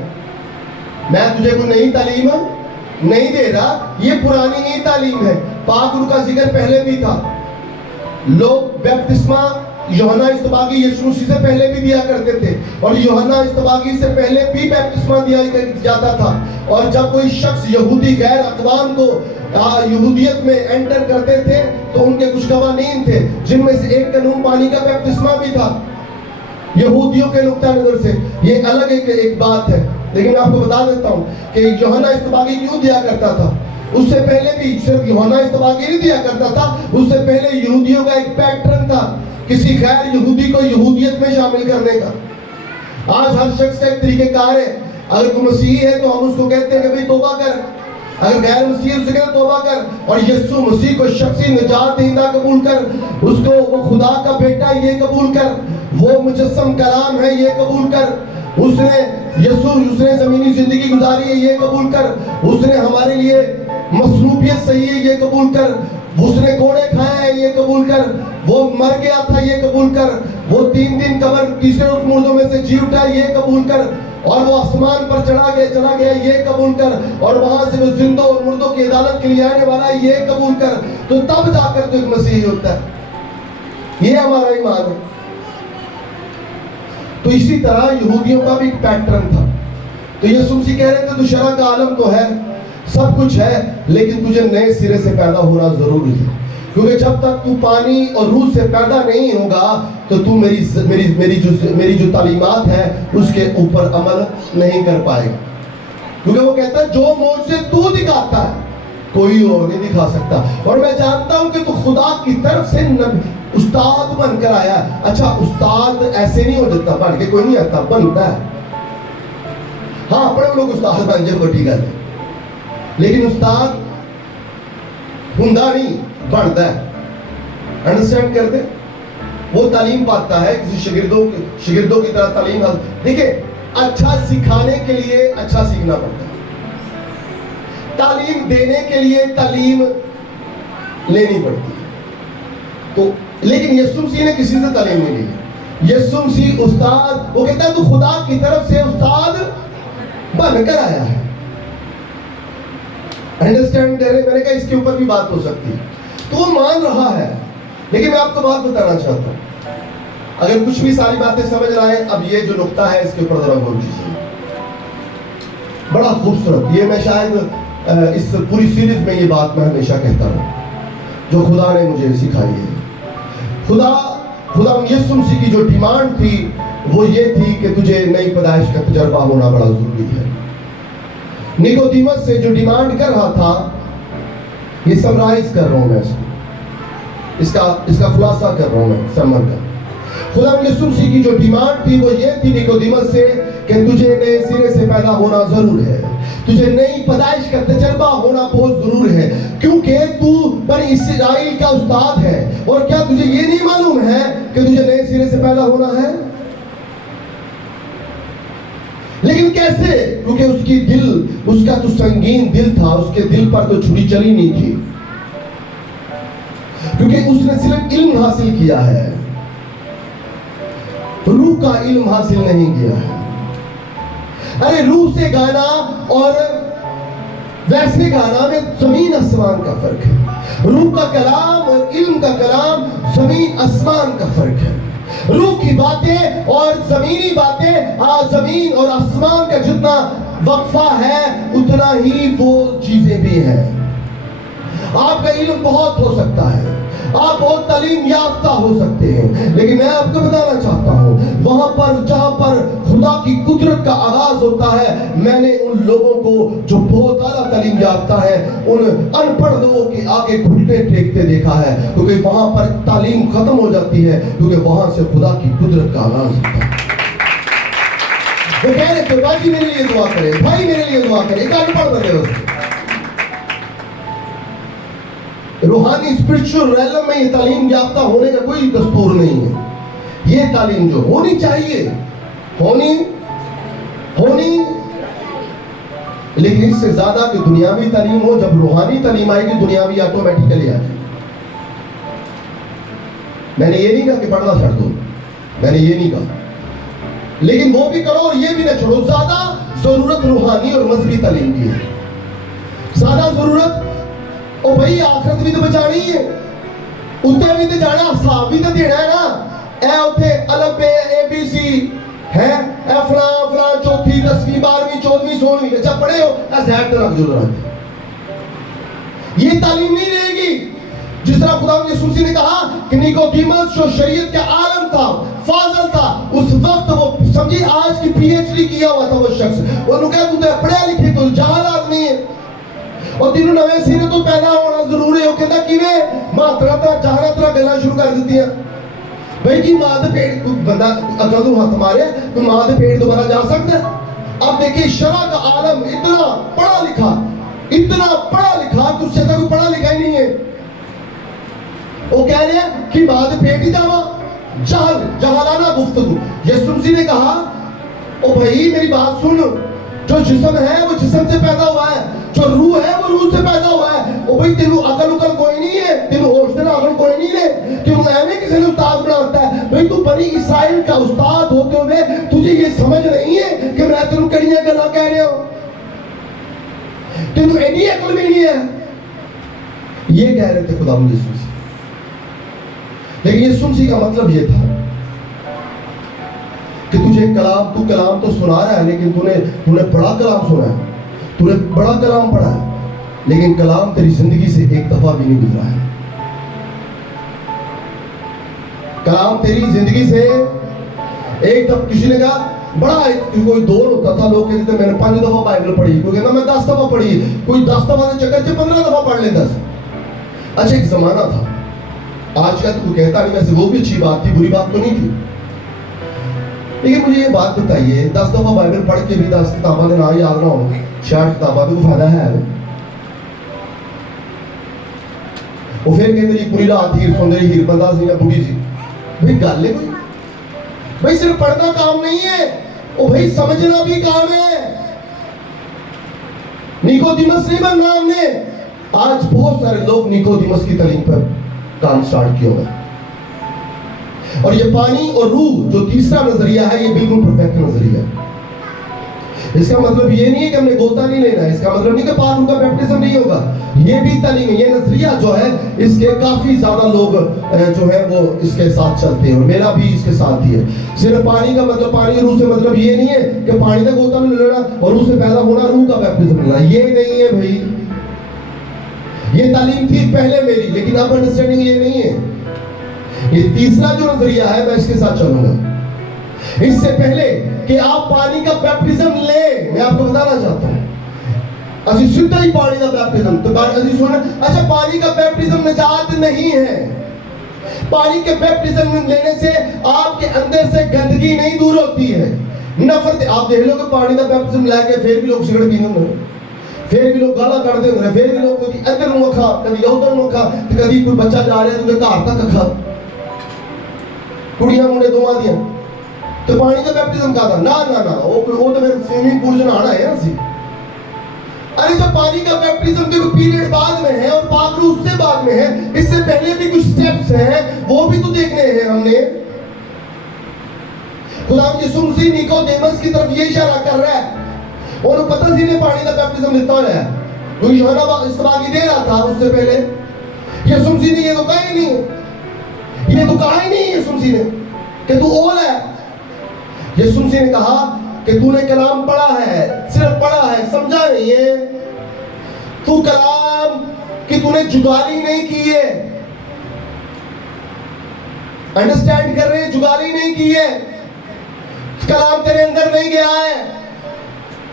میں تجھے کوئی نئی تعلیم نہیں دے رہا، یہ پرانی ہی تعلیم ہے. پاک روح کا ذکر پہلے بھی تھا. لوگ بیپتسمہ یوحنا اصطباغی یسوع مسیح سے پہلے بھی دیا کرتے تھے اور یوحنا اصطباغی سے پہلے بھی بیپتسمہ دیا جاتا تھا. اور جب کوئی شخص یہودی غیر اقوام کو یہودیت میں انٹر کرتے تھے تو ان کے کچھ قوانین تھے، جن میں سے ایک قانون پانی کا بیپتسمہ بھی تھا. یہودیوں کے نقطہ نظر سے یہ الگ ایک بات ہے، لیکن میں آپ کو بتا دیتا ہوں کہ یوحنا اصطباغی کیوں دیا کرتا تھا. اس سے پہلے بھی صرف یوحنا اصطباغی نہیں دیا کرتا تھا، اس سے پہلے یہودیوں کا ایک پیٹرن تھا کسی غیر یہودی کو یہودیت میں شامل کرنے کا. آج ہر شخص کا ایک طریقہ کار ہے. اگر کوئی مسیحی ہے تو ہم اس کو کہتے ہیں کہ بھئی توبہ کر، اگر غیر مسیحی اسے کہتے ہیں توبہ کر، اور یسوع مسیح کو شخصی نجات دہندہ قبول کر، اس کو وہ خدا کا بیٹا یہ قبول کر، وہ مجسم کلام ہے یہ قبول کر، اس نے زمینی زندگی گزاری ہے یہ قبول کر، اس نے ہمارے لیے مصلوبیت صحیح ہے یہ قبول کر، اس نے کوڑے کھائے ہیں یہ قبول کر، وہ مر گیا تھا یہ قبول کر، وہ 3 دن قبر تیسرے روز مردوں میں سے جی اٹھا یہ قبول کر، اور وہ آسمان پر چلا گیا یہ قبول کر، اور وہاں سے وہ زندوں اور مردوں کی عدالت کے لیے آنے والا ہے یہ قبول کر، تو تب جا کر تو ایک مسیحی ہوتا ہے. یہ ہمارا ایمان ہے. تو اسی طرح یہودیوں کا بھی ایک پیٹرن تھا. تو یسوع مسیح کہہ رہے تھے تو شرع کا عالم تو ہے، سب کچھ ہے، لیکن تجھے نئے سرے سے پیدا ہونا ضروری ہے، کیونکہ جب تک تو پانی اور روح سے پیدا نہیں ہوگا تو تو میری جو تعلیمات ہے اس کے اوپر عمل نہیں کر پائے گا. کیونکہ وہ کہتا ہے جو معجزے تو دکھاتا ہے کوئی اور نہیں دکھا سکتا. اور میں جانتا ہوں کہ تو خدا کی طرف سے استاد بن کر آیا ہے. اچھا استاد ایسے نہیں ہو جاتا، بن کے کوئی نہیں آتا، بنتا ہے. ہاں بڑے لوگ استاد بن جائے بڑی گل ہے، لیکن استاد ہندا نہیں بنتا ہے. انڈرسٹینڈ کر دیں، وہ تعلیم پاتا ہے کسی شاگردوں کی طرح تعلیم. دیکھیں اچھا سکھانے کے لیے اچھا سیکھنا پڑتا ہے، تعلیم دینے کے لیے تعلیم لینی پڑتی ہے. تو لیکن یسوع مسیح نے کسی سے تعلیم نہیں لی. یسوع مسیح استاد، وہ کہتا ہے تو خدا کی طرف سے استاد بن کر آیا ہے. انڈرسٹینڈ کر رہے؟ میں نے کہا اس کے اوپر بھی بات ہو سکتی ہے. تو وہ مان رہا ہے، لیکن میں آپ کو بات بتانا چاہتا ہوں، اگر کچھ بھی ساری باتیں سمجھ رہا ہے، اب یہ جو نقطہ ہے اس کے اوپر ذرا غور کیجیے. بڑا خوبصورت، یہ میں شاید اس پوری سیریز میں یہ بات میں ہمیشہ کہتا ہوں جو خدا نے مجھے سکھائی ہے. خدا یسوع مسیح کی جو ڈیمانڈ تھی وہ یہ تھی کہ تجھے نئی پیدائش کا تجربہ ہونا بڑا ضروری ہے. نیکودیمس سے جو ڈیمانڈ کر رہا تھا، یہ سمرائز کر رہا ہوں میں اس کا خلاصہ کر رہا ہوں میں سمر کا. خدا یسوع مسیح کی جو ڈیمانڈ تھی وہ یہ تھی نیکودیمس سے کہ تجھے نئے سرے سے پیدا ہونا ضرور ہے، تجھے نئی پیدائش کا تجربہ ہونا بہت ضرور ہے، کیونکہ تو بنی اسرائیل کا استاد ہے. اور کیا تجھے یہ نہیں معلوم ہے کہ تجھے نئے سرے سے پیدا ہونا ہے؟ لیکن کیسے؟ کیونکہ اس کا تو سنگین دل تھا، اس کے دل پر تو چھری چلی نہیں تھی، کیونکہ اس نے صرف علم حاصل کیا ہے، روح کا علم حاصل نہیں کیا ہے. ارے روح سے گانا اور ویسے گانا میں زمین آسمان کا فرق ہے. روح کا کلام اور علم کا کلام زمین آسمان کا فرق ہے. روح کی باتیں اور زمینی باتیں، زمین اور آسمان کا جتنا وقفہ ہے اتنا ہی وہ چیزیں بھی ہیں. آپ کا علم بہت ہو سکتا ہے، آپ بہت تعلیم یافتہ ہو سکتے ہیں، لیکن میں آپ کو بتانا چاہتا ہوں وہاں پر جہاں پر خدا کی قدرت کا آغاز ہوتا ہے، میں نے ان لوگوں کو جو بہت اعلیٰ تعلیم یافتہ ہے ان ان پڑھ لوگوں کے آگے گھٹنے ٹیکتے دیکھا ہے، کیونکہ وہاں پر تعلیم ختم ہو جاتی ہے، کیونکہ وہاں سے خدا کی قدرت کا آغاز ہوتا ہے۔ وہ کہہ رہے تھے باجی میرے لیے دعا کریں، بھائی میرے لیے دعا کریں، ایک ان پڑھ بنے ہوتے روحانی اسپرچول ریلم میں یہ تعلیم یافتہ ہونے کا کوئی دستور نہیں ہے۔ یہ تعلیم جو ہونی چاہیے ہونی لیکن اس سے زیادہ کہ دنیاوی تعلیم ہو، جب روحانی تعلیم آئے گی دنیاوی آٹومیٹیکلی آ جائے۔ میں نے یہ نہیں کہا کہ پڑھنا چھوڑ دو، میں نے یہ نہیں کہا، لیکن وہ بھی کرو اور یہ بھی نہ چھوڑو۔ زیادہ ضرورت روحانی اور مذہبی تعلیم کی ہے، زیادہ ضرورت او بھائی آخرت بھی تو بچانی ہے، اتنے بھی تو جانا، حساب بھی تو دینا ہے نا۔ اے اتنے الف بے اے بی سی ہے، اے فلاں فلاں چوتھی 10ویں 12ویں 14ویں 16ویں اچھا پڑھے ہو، اے زہر تو رکھ جو رہا۔ یہ تعلیم نہیں رہے گی۔ جس طرح خدا یسوع مسیح نے کہا کہ نیکودیمس جو شریعت کا عالم تھا، فاضل تھا، اس وقت وہ سمجھی آج کی پی ایچ ڈی کیا ہوا تھا وہ شخص، انہوں نے کہا تو پڑھے لکھے تو جہل آدمی ہے اور تینوں نوے سیرے تو پیدا ہونا ضروری ہے۔ وہ کہتا کیویں ماں طرح طرح جہاں طرح گلا شروع کر دیتی ہیں بھائی جی ماں دے پیٹ بندہ اگر تو ہاتھ مارے تو ماں دے پیٹ دوبارہ جا سکتا ہے۔ اب دیکھیں شرع کا عالم اتنا پڑھا لکھا کہ اس سے کوئی پڑھا لکھا ہی نہیں ہے، وہ کہہ رہے ہیں کہ ماں دے پیٹ ہی جاوا، جہلانہ گفتگو۔ یسوع مسیح نے کہا او بھائی میری بات سن، جو جسم ہے وہ جسم سے پیدا ہوا ہے، جو روح ہے وہ روح سے پیدا ہوا ہے۔ او بھائی تینوں عقل کوئی نہیں ہے، تینوں ہوش دینا عقل کوئی نہیں ہے، تینوں ایویں کسی نے استاد بناتا ہے۔ بھائی تو بنی اسرائیل کا استاد ہوتے ہوئے تجھے یہ سمجھ نہیں ہے کہ میں تینوں کڑیاں گلا کہہ رہا ہوں، تینوں ایڈی عقل بھی نہیں ہے۔ یہ کہہ رہے تھے خدا یسوع مسیح، لیکن یسوع مسیح کا مطلب یہ تھا کہ تجھے کلام تو سنا رہا ہے، لیکن تو نے بڑا کلام سنا ہے، تو نے بڑا کلام پڑھا ہے، لیکن کلام تیری زندگی سے ایک دفعہ بھی نہیں گزرا ہے۔ کلام تیری زندگی سے ایک دفعہ، کسی نے کہا بڑا کوئی دور ہوتا تھا، لوگ کہتے تھے میں نے 5 دفعہ بائبل پڑھی، کوئی کہنا میں 10 دفعہ پڑھی، کوئی 10 دفعہ سے چکر سے 15 دفعہ پڑھ لیتا۔ اچھا ایک زمانہ تھا، آج کا تو کوئی کہتا نہیں، ویسے وہ بھی اچھی بات تھی، بری بات تو نہیں تھی، لیکن مجھے یہ بات بتائیے 10 دفعہ بائبل پڑھ کے بھی 10 کتابوں کے نام یاد نہ ہو، 66 کتابوں کو فائدہ ہے؟ وہ پھر کہتے جی پوری رات ہیر سن رہی، ہیر بندہ سی یا بڑھی سی، بھائی گل ہے کوئی؟ بھائی صرف پڑھنا کام نہیں ہے، وہ بھائی سمجھنا بھی کام ہے۔ نیکودیمس نہیں بننا ہم نے۔ آج بہت سارے لوگ نیکودیمس کی تعلیم پر کام سٹارٹ کیا ہوا ہے، اور یہ پانی اور روح جو تیسرا نظریہ ہے یہ بالکل پرفیکٹ نظریہ ہے۔ اس کا مطلب یہ نہیں ہے کہ ہم نے غوطہ نہیں لینا ہے، اس کا مطلب نہیں کہ پاک روح کا بیپٹزم نہیں ہوگا، یہ بھی تعلیم ہے۔ یہ نظریہ جو ہے اس کے کافی زیادہ لوگ جو ہے وہ اس کے ساتھ چلتے ہیں، اور میرا بھی اس کے ساتھ ہی ہے۔ صرف پانی کا مطلب پانی روح سے مطلب یہ نہیں ہے کہ پانی کا غوطہ نہیں لینا اور روح سے پیدا ہونا روح کا بیپٹزم لینا، یہ نہیں ہے بھائی۔ یہ تعلیم تھی پہلے میری، لیکن اب انڈرسٹینڈنگ یہ نہیں ہے۔ یہ تیسرا جو نظریہ ہے میں اس کے ساتھ چلوں گا۔ اس سے پہلے کہ آپ پانی کا بیپٹزم لیں، میں آپ کو بتانا چاہتا ہوں اسی سیدھا ہی پانی کا بیپٹزم تو اسی سننا، اچھا پانی کا بیپٹزم نجات نہیں ہے۔ پانی کے بیپٹزم لینے سے آپ کے اندر سے گندگی نہیں دور ہوتی ہے، نفرت۔ آپ دیکھ لو کہ پانی کا بیپٹزم لے کے پھر بھی لوگ سگریٹ پیتے ہیں، پھر بھی لوگ گالا کڑتے ہیں، پھر بھی لوگ کبھی ادھر نو کھا کبھی ادھر نو کھا، کبھی کوئی بچہ جا رہا ہے تو گھر تک کھا، کڑیاں منڈے دونوں دیاں تو پانی کا بیپٹزم کا تھا نہ وہ تو پھر سوئمنگ پول سے نہانا ہے نا سی۔ ارے جب پانی کا بیپٹزم کے پیریڈ بعد میں ہے اور پاک روح اس سے بعد میں ہے، اس سے پہلے بھی کچھ سٹیپس ہیں وہ بھی تو دیکھنے ہیں ہم نے۔ خدا یسوع مسیح نیکودیمس کی طرف یہ اشارہ کر رہا ہے، اور پتہ سی نے پانی کا بیپٹزم لیتا ہوا ہے، وہ یوحنا استباغی دے رہا تھا اس سے پہلے۔ یسوع مسیح نے یہ تو کہا ہی نہیں، یہ تو کہا ہی نہیں یسوع مسیح نے کہ تو اول ہے۔ یسوع مسیح نے کہا کہ تو نے کلام پڑھا ہے، صرف پڑھا ہے، سمجھا نہیں ہے، تو کلام کی تو نے جگالی نہیں کی ہے۔ انڈرسٹینڈ کر رہے ہیں؟ جگالی نہیں کی ہے، کلام تیرے اندر نہیں گیا ہے،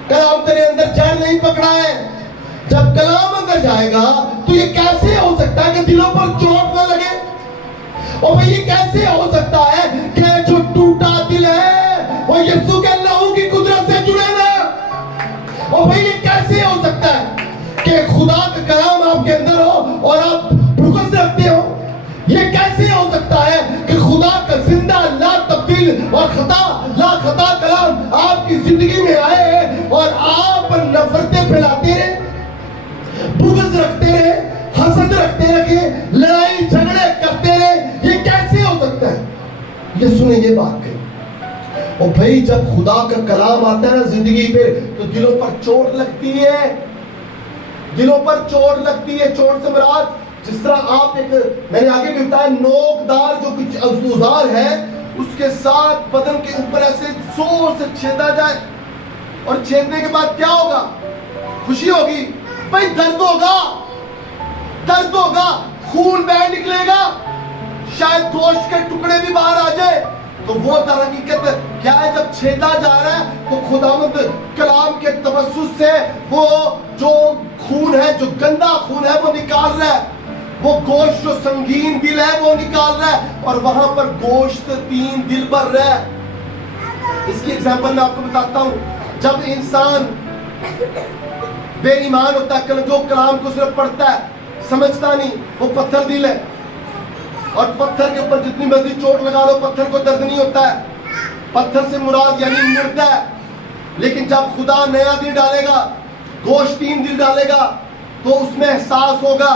کلام تیرے اندر جڑ نہیں پکڑا ہے۔ جب کلام اندر جائے گا تو یہ کیسے ہو سکتا ہے کہ دلوں پر چوٹ نہ لگے؟ اور بھئی یہ کیسے ہو سکتا ہے کہ جو ٹوٹا دل ہے وہ یسوع کے لہو کی قدرت سے جڑے نا؟ اور بھئی یہ کیسے ہو سکتا ہے کہ خدا کا کلام آپ کے اندر ہو اور آپ بغض رکھتے ہو؟ یہ کیسے ہو سکتا ہے کہ خدا کا زندہ لا تبدیل اور لا خطا کلام آپ کی زندگی میں آئے اور آپ نفرتیں پھیلاتے رہے، بغض رکھتے رہے، حسد رکھتے رہے، لڑائی جھگڑے کرتے رہے؟ یہ کیسے ہو سکتا ہے؟ یہ سنیں، یہ بات کہیں۔ اور بھائی جب خدا کا کلام آتا ہے نا زندگی پہ تو دلوں پر چوٹ لگتی ہے، دلوں پر چوٹ لگتی ہے۔ چوٹ سے مراد جس طرح آپ میں نے آگے بھی بتایا، نوکدار جو کچھ اوزار ہے اس کے ساتھ بدن کے اوپر ایسے زور سے چھیدا جائے، اور چھیدنے کے بعد کیا ہوگا؟ خوشی ہوگی؟ بھائی درد ہوگا، درد ہوگا، خون بہہ نکلے گا، شاید گوشت کے ٹکڑے بھی باہر آ جائے۔ تو وہ در حقیقت کیا ہے؟ جب چھیدا جا رہا ہے تو خداوند کلام کے توسط سے وہ جو خون ہے، جو گندا خون ہے وہ نکال رہا ہے، وہ گوشت جو سنگین دل ہے وہ نکال رہا ہے، اور وہاں پر گوشت 3 دل بھر رہا ہے۔ اس کی ایگزامپل میں آپ کو بتاتا ہوں۔ جب انسان بے ایمان ہوتا ہے، جو کلام کو صرف پڑھتا ہے سمجھتا نہیں، وہ پتھر دل ہے، اور پتھر کے اوپر جتنی مرضی چوٹ لگا لو پتھر کو درد نہیں ہوتا ہے۔ پتھر سے مراد یعنی مردہ ہے۔ لیکن جب خدا نیا دل ڈالے گا، گوشت 3 دل ڈالے گا، تو اس میں احساس ہوگا،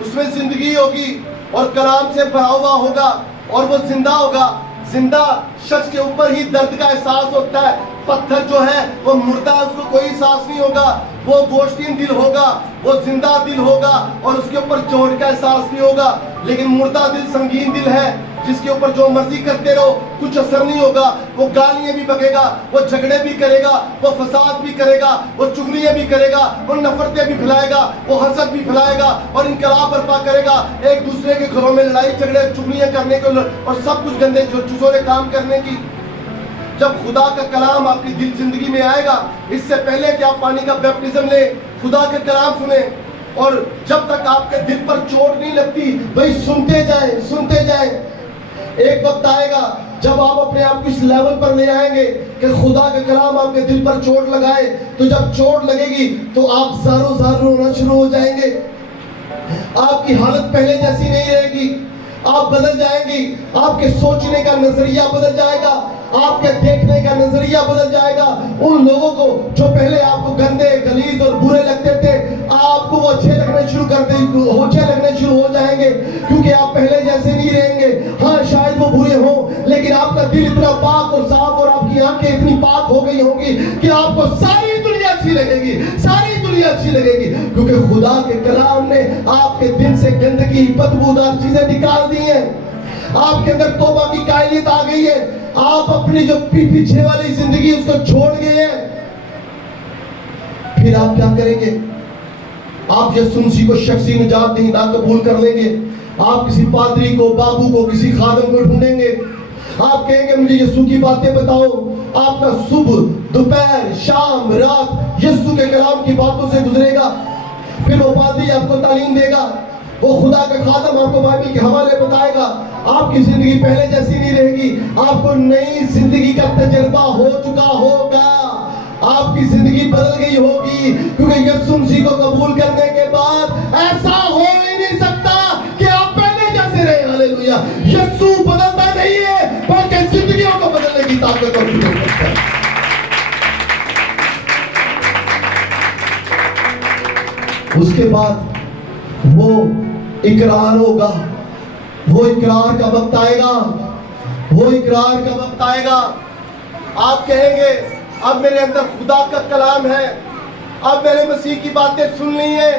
اس میں زندگی ہوگی، اور کلام سے بھرا ہوا ہوگا، اور وہ زندہ ہوگا۔ زندہ شخص کے اوپر ہی درد کا احساس ہوتا ہے۔ پتھر جو ہے وہ مردہ ہے، اس کو کوئی احساس نہیں ہوگا۔ وہ گوشتین دل ہوگا، وہ زندہ دل ہوگا، اور اس کے اوپر چوٹ کا احساس نہیں ہوگا۔ لیکن مردہ دل سنگین دل ہے، جس کے اوپر جو مرضی کرتے رہو کچھ اثر نہیں ہوگا۔ وہ گالیاں بھی بکے گا، وہ جھگڑے بھی کرے گا، وہ فساد بھی کرے گا، وہ چغلیاں بھی کرے گا، وہ نفرتیں بھی پھیلائے گا، وہ حسد بھی پھیلائے گا، اور انقلاب برپا کرے گا، ایک دوسرے کے گھروں میں لڑائی جھگڑے چغلیاں کرنے کو، اور سب کچھ گندے چوزورے کام کرنے کی۔ جب خدا کا کلام آپ کی دل زندگی میں آئے گا، اس سے پہلے کہ آپ پانی کا بیپٹزم لیں، خدا کا کلام سنیں، اور جب تک آپ کے دل پر چوٹ نہیں لگتی بھئی سنتے جائیں، سنتے جائیں۔ ایک وقت آئے گا جب آپ اپنے آپ کو اس لیول پر لے آئیں گے کہ خدا کا کلام آپ کے دل پر چوٹ لگائے، تو جب چوٹ لگے گی تو آپ زاروں زار رونا شروع ہو جائیں گے۔ آپ کی حالت پہلے جیسی نہیں رہے گی، آپ بدل جائیں گی، آپ کے سوچنے کا نظریہ بدل جائے گا، آپ کے دیکھنے کا نظریہ بدل جائے گا۔ ان لوگوں کو جو پہلے آپ کو گندے، غلیظ اور برے لگتے تھے، آپ کو وہ اچھے لگنے شروع ہو جائیں گے، کیونکہ آپ پہلے جیسے نہیں رہیں گے۔ ہاں شاید وہ برے ہوں، لیکن آپ کا دل اتنا پاک اور صاف، اور آپ کی آنکھیں اتنی پاک ہو گئی ہوں گی کہ آپ کو ساری دنیا اچھی لگے گی، ساری دنیا اچھی لگے گی، کیونکہ خدا کے کلام نے آپ کے دل سے گندگی، بدبودار چیزیں نکال دی ہیں۔ آپ کے اندر توبہ کی قائلیت آ گئی ہے، آپ اپنی جو پیچھے والی زندگی اس کو چھوڑ گئے ہیں۔ پھر آپ کیا کریں گے؟ آپ یسوع مسیح کو شخصی نجات دہندہ قبول کر لیں گے۔ آپ کسی پادری کو، بابو کو، کسی خادم کو ڈھونڈیں گے، آپ کہیں گے مجھے یسوع کی باتیں بتاؤ۔ آپ کا صبح، دوپہر، شام، رات یسوع کے کلام کی باتوں سے گزرے گا۔ پھر وہ پادری آپ کو تعلیم دے گا، وہ خدا کا خادم آپ کو بائبل کے حوالے بتائے گا۔ آپ کی زندگی پہلے جیسی نہیں رہے گی، آپ کو نئی زندگی کا تجربہ ہو چکا ہوگا، آپ کی زندگی بدل گئی ہوگی، کیونکہ یسوع مسیح کو قبول کرنے کے بعد ایسا ہو ہی نہیں سکتا کہ آپ پہلے جیسے رہے۔ ہاللیلویہ! یسوع بدلتا نہیں ہے، بلکہ زندگیوں کو بدلنے کی طاقت اور قدرت رکھتا ہے۔ اس کے بعد وہ اقرار ہوگا، وہ اقرار کا وقت آئے گا، وہ اقرار کا وقت آئے گا۔ آپ کہیں گے اب میرے اندر خدا کا کلام ہے، اب میں نے مسیح کی باتیں سن لی ہیں،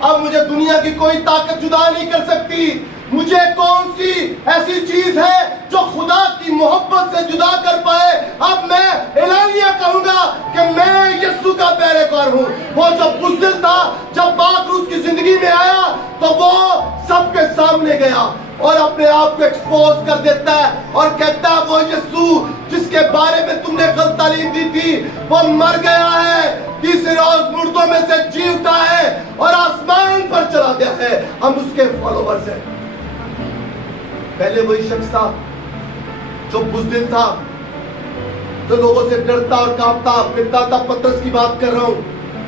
اب مجھے دنیا کی کوئی طاقت جدا نہیں کر سکتی۔ مجھے کون سی ایسی چیز ہے جو خدا کی محبت سے جدا کر پائے؟ اب میں اعلانیہ کہوں گا کہ میں یسوع کا پیروکار ہوں۔ وہ جو بزدل تھا، جب باکروس کی زندگی میں آیا تو وہ سب کے سامنے گیا، اور اپنے آپ کو ایکسپوز کر دیتا ہے اور کہتا ہے وہ یسوع جس کے بارے میں تم نے غلط تعلیم دی تھی وہ مر گیا ہے، تیسرے روز مردوں میں سے جی اٹھا ہے اور آسمان پر چلا گیا ہے، ہم اس کے فالوورز ہیں۔ پہلے وہی شخص تھا جو بزدل تھا، جو لوگوں سے ڈرتا اور کانپتا پھرتا تھا، پترس کی بات کر رہا ہوں،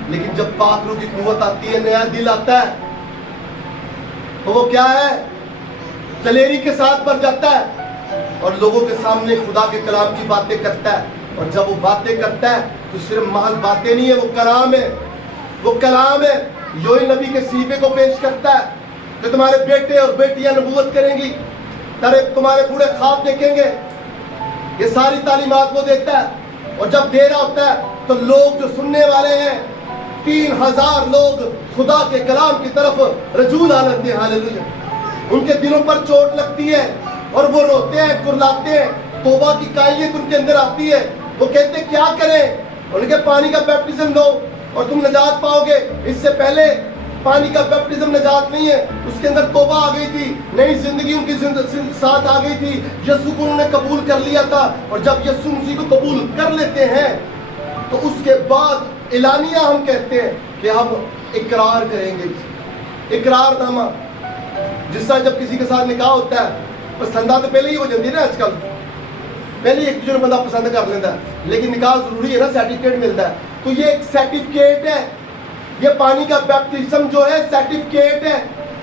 لیکن جب پاک روح کی قوت آتی ہے، نیا دل آتا ہے، تو وہ کیا ہے؟ دلیری کے ساتھ بھر جاتا ہے اور لوگوں کے سامنے خدا کے کلام کی باتیں کرتا ہے، اور جب وہ باتیں کرتا ہے تو صرف محض باتیں نہیں ہے، وہ کلام ہے، وہ کلام ہے۔ یوئیل نبی کے صحیفے کو پیش کرتا ہے کہ تمہارے بیٹے اور بیٹیاں نبوت کریں گی، تمہارے بوڑھے خواب دیکھیں گے، یہ ساری تعلیمات وہ دیتا ہے۔ اور جب دے رہا ہوتا ہے تو لوگ جو سننے والے ہیں 3000 لوگ خدا کے کلام کی طرف رجوع آتے ہیں، ہاللیلویہ۔ ان کے دلوں پر چوٹ لگتی ہے اور وہ روتے ہیں، کرلاتے ہیں، توبہ کی قائلیت ان کے اندر آتی ہے۔ وہ کہتے ہیں کیا کریں؟ ان کے پانی کا بیپٹزم دو اور تم نجات پاؤ گے۔ اس سے پہلے پانی کا بیپٹزم نجات نہیں ہے، اس کے اندر توبہ آ گئی تھی، نئی زندگی ان کی ساتھ آ گئی تھی، یسوع کو انہوں نے قبول کر لیا تھا۔ اور جب یسوع مسیح کو قبول کر لیتے ہیں تو اس کے بعد اعلانیہ ہم کہتے ہیں کہ ہم اقرار کریں گے۔ اقرار نامہ، جس طرح جب کسی کے ساتھ نکاح ہوتا ہے، پسندہ تو پہلے ہی ہو جاتی ہے نا، آج کل پہلے ایک دوسرے بندہ پسند کر لیتا ہے، لیکن نکاح ضروری ہے نا، سرٹیفکیٹ ملتا ہے، تو یہ ایک سرٹیفکیٹ ہے، یہ پانی کا بیپٹزم جو ہے سرٹیفکیٹ ہے،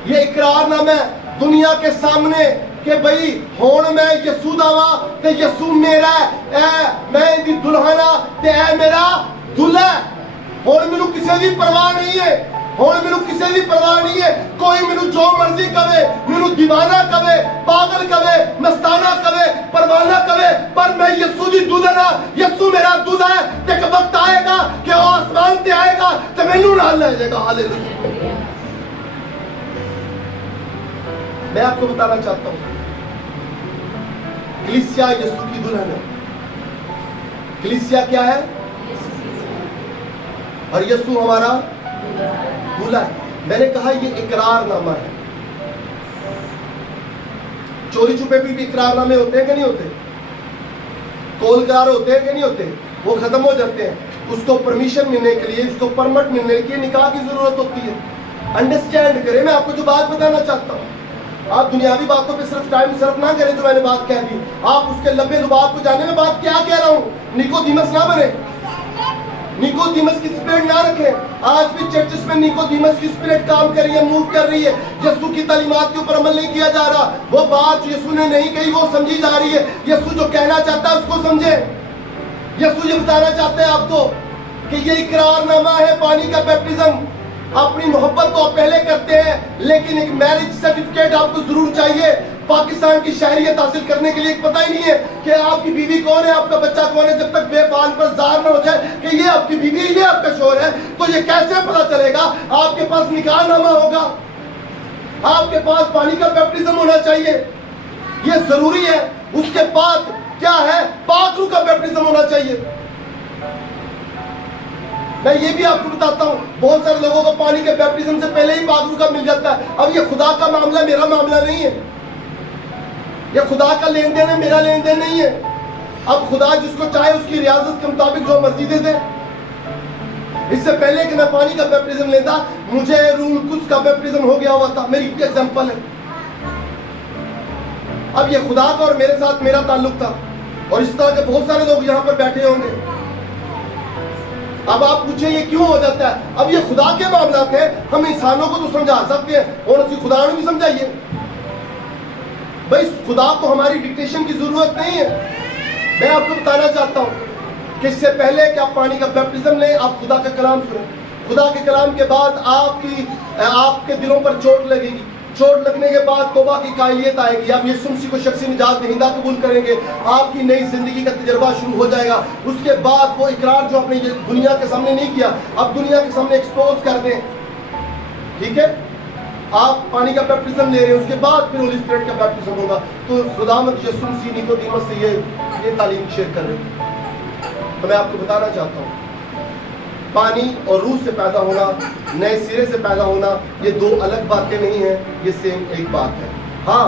یہ اقرار نامہ ہے دنیا کے سامنے کہ بھئی ہون میں یسوع داواں تے یسوع میرا ہے، اے میں دی دلہنا تے اے میرا دلہا ہے۔ ہون مینوں کسے دی پرواہ نہیں ہے، ہون مینوں کسے دی پرواہ نہیں ہے، کوئی مینوں جو مرضی کہے، مینوں دیوانہ کہے، پاگل کہے، مستانہ کہے، پروانہ کہے، پر میں یسوع دی دلہنا، یسوع میرا دلہا ہے۔ تے ایک وقت آئے گا کہ وہ آسمان تے آئے گا تے مینوں نال لے جائے گا، ہاللیلویہ۔ میں آپ کو بتانا چاہتا ہوں، کلیسیا یسوع کی دلہن ہے۔ کلیسیا کیا ہے؟ اور یسوع ہمارا دلہا ہے۔ میں نے کہا یہ اقرار نامہ ہے۔ چوری چھپے بھی اقرار نامے ہوتے ہیں کہ نہیں ہوتے؟ کول قرار ہوتے ہیں کہ نہیں ہوتے؟ وہ ختم ہو جاتے ہیں، اس کو پرمیشن ملنے کے لیے، اس کو پرمٹ ملنے کے لیے نکاح کی ضرورت ہوتی ہے۔ انڈرسٹینڈ کریں، میں آپ کو جو بات بتانا چاہتا ہوں، آپ دنیاوی باتوں پہ صرف ٹائم صرف نہ کریں جو میں نے بات کہہ دی، آپ اس کے لبے لباب کو جاننے میں بات کیا کہہ رہا ہوں۔ نیکودیمس نہ بنے، نیکودیمس کی اسپرٹ نہ رکھیں۔ آج بھی چرچز میں نیکودیمس کی اسپرٹ کام کر رہی ہے، موو کر رہی ہے، یسوع کی تعلیمات کے اوپر عمل نہیں کیا جا رہا۔ وہ بات جو یسوع نے نہیں کہی وہ سمجھی جا رہی ہے۔ یسوع جو کہنا چاہتا ہے اس کو سمجھیں۔ یسوع یہ بتانا چاہتے ہیں آپ کو کہ یہ اقرار نامہ ہے، پانی کا بیپٹزم۔ اپنی محبت تو آپ پہلے کرتے ہیں، لیکن ایک میرج سرٹیفکیٹ آپ کو ضرور چاہیے۔ پاکستان کی شہریت حاصل کرنے کے لیے پتہ ہی نہیں ہے کہ آپ کی بیوی کون ہے، آپ کا بچہ کون ہے، جب تک بے فان پر ظاہر نہ ہو جائے کہ یہ آپ کی بیوی ہے، یہ آپ کا شوہر ہے، تو یہ کیسے پتہ چلے گا؟ آپ کے پاس نکاح نامہ ہوگا، آپ کے پاس پانی کا بیپٹزم ہونا چاہیے، یہ ضروری ہے۔ اس کے بعد کیا ہے؟ پاک روح کا بیپٹزم ہونا چاہیے۔ میں یہ بھی آپ کو بتاتا ہوں، بہت سارے لوگوں کو پانی کے بیپٹزم سے پہلے ہی پاک روح کا مل جاتا ہے۔ اب یہ خدا کا معاملہ، میرا معاملہ نہیں ہے، یہ خدا کا لین دین ہے، میرا لین دین نہیں ہے۔ اب خدا جس کو چاہے اس کی ریاضت کے مطابق جو مرضی دے دے۔ اس سے پہلے کہ میں پانی کا بیپٹزم لیتا، مجھے روح القدس کا بیپٹزم ہو گیا ہوا تھا، میری ایگزامپل ہے۔ اب یہ خدا کا اور میرے ساتھ میرا تعلق تھا، اور اس طرح کے بہت سارے لوگ یہاں پر بیٹھے ہوں گے۔ اب آپ پوچھیں یہ کیوں ہو جاتا ہے؟ اب یہ خدا کے معاملات ہیں، ہم انسانوں کو تو سمجھا سکتے ہیں، اور اسی خدا نے بھی سمجھائیے۔ بھائی خدا کو ہماری ڈکٹیشن کی ضرورت نہیں ہے۔ میں آپ کو بتانا چاہتا ہوں کہ اس سے پہلے کہ آپ پانی کا بیپٹزم لیں، آپ خدا کا کلام سنیں۔ خدا کے کلام کے بعد آپ کے دلوں پر چوٹ لگے گی، چوٹ لگنے کے بعد توبہ کی قائلیت آئے گی، آپ یسوع مسیح کو شخصی نجات دہندہ قبول کریں گے، آپ کی نئی زندگی کا تجربہ شروع ہو جائے گا۔ اس کے بعد وہ اقرار جو آپ نے دنیا کے سامنے نہیں کیا، آپ دنیا کے سامنے ایکسپوز کر دیں، ٹھیک ہے؟ آپ پانی کا بیپٹزم لے رہے ہیں، اس کے بعد پھر ہولی اسپرٹ کا بیپٹزم ہوگا۔ تو خداوند یسوع مسیح نیکودیمس سے یہ تعلیم شیئر کر رہے ہیں۔ تو میں آپ کو بتانا چاہتا ہوں، پانی اور روح سے پیدا ہونا، نئے سرے سے پیدا ہونا، یہ دو الگ باتیں نہیں ہیں، یہ سیم ایک بات ہے۔ ہاں